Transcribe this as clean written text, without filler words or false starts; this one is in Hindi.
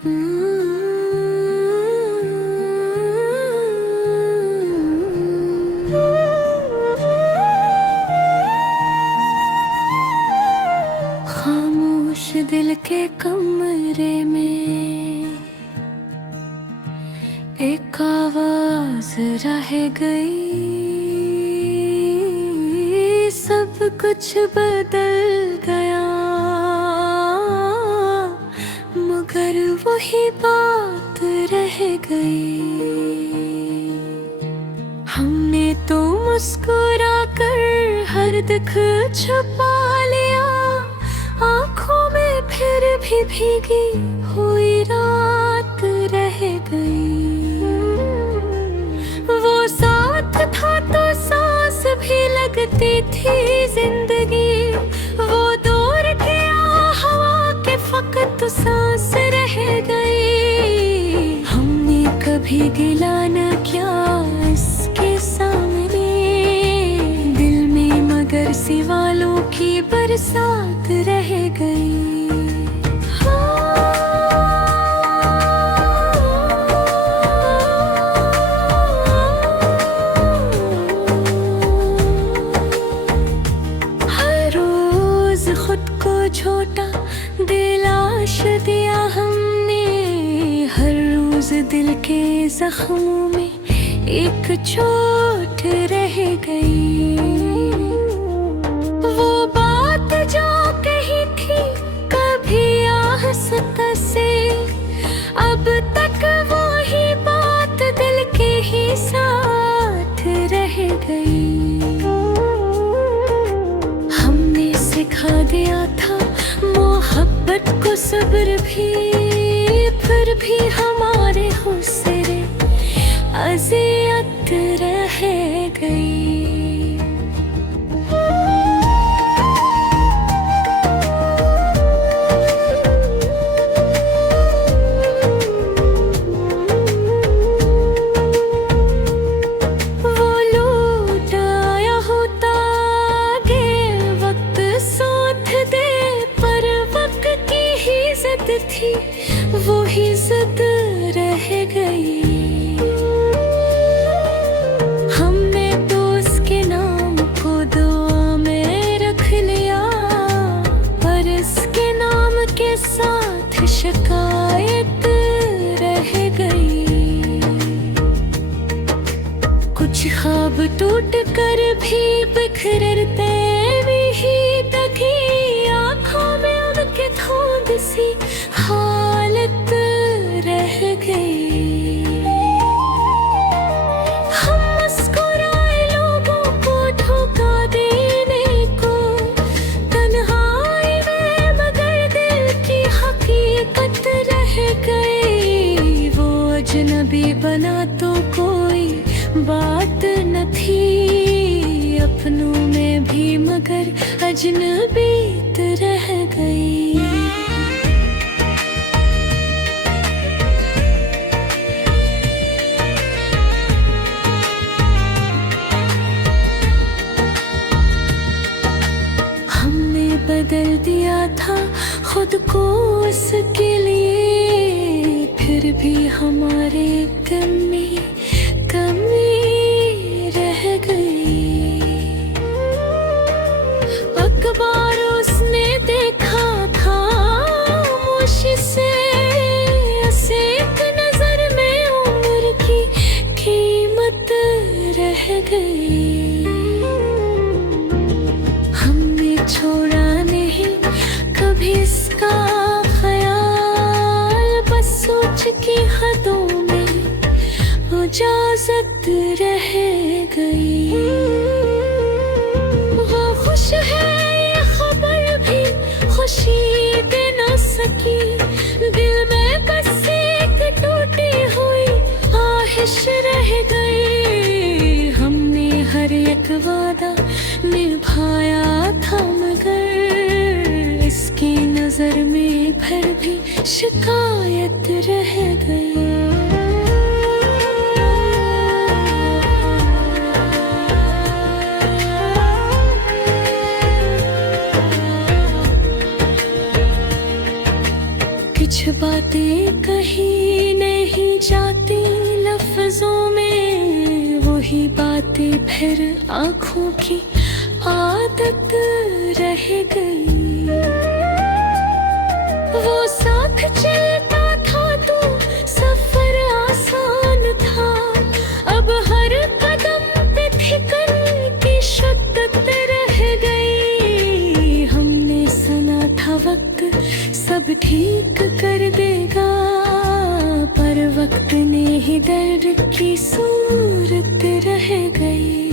खामोश दिल के कमरे में एक आवाज रह गई। सब कुछ बदल गया मगर वही बात रह गई। हमने तो मुस्कुरा कर हर दुख छुपा लिया, आँखों में फिर भी भीगी हुई रात रह गई। वो साथ था तो सांस भी लगती थी जिंदगी, वो दूर गया हवा के फकत सांस रह गई। हमने कभी गिला न किया इसके सामने, दिल में मगर सिवालों की बरसात रह गई। हर रोज खुद को छोटा दिलाश दिया हमने, हर रोज दिल के जख्मों में एक चोट रह गई। वो बात जो कही थी कभी आहस्ता से, अब तक वो ही बात दिल के ही साथ रह गई। हमने सिखा दिया था मोहब्बत को सब्र भी, फिर भी हमारे हुस्से अज़ियत रह गई। वो लौट आया होता आगे वक्त साथ दे, पर वक्त की ही जिद थी वो ही जिद रह गई। शिकायत रह गई। कुछ ख्वाब टूट कर भी बिखरते ही तकी, आँखों में उनके धुंध सी हालत रह गई। हम मुस्कुराए लोगों को धोखा देने को, तन्हाई में मगर दिल की हकीकत रह गई। वो अजनबी बना तो कोई बात न थी, अपनों में भी मगर अजनबीत रह गई। हमने बदल दिया था खुद को उसके लिए, फिर भी हमारे दिल में कमी रह गई। अखबार उसने देखा था खामोशी से, एक नजर में उम्र की कीमत रह गई। हमने छोड़ा नहीं कभी इसका ख्याल, बस सोच की हदों में इजाजत रह गई। वो खुश है ये खबर भी खुशी दे न सकी, दिल में बस एक टूटी हुई ख्वाहिश रह गई। हमने हर एक वादा निभाया था मगर इसकी नजर में फिर भी शिकायत रह गई। कुछ बातें कही नहीं जाती लफ्जों में, वही बातें फिर आंखों की आदत रह गई। वो साथ चलता था तो सफर आसान था, अब हर कदम पे थिकन की शिद्दत रह गई। हमने सुना था वक्त सब ठीक कर देगा, पर वक्त ने ही दर्द की सूरत रह गई।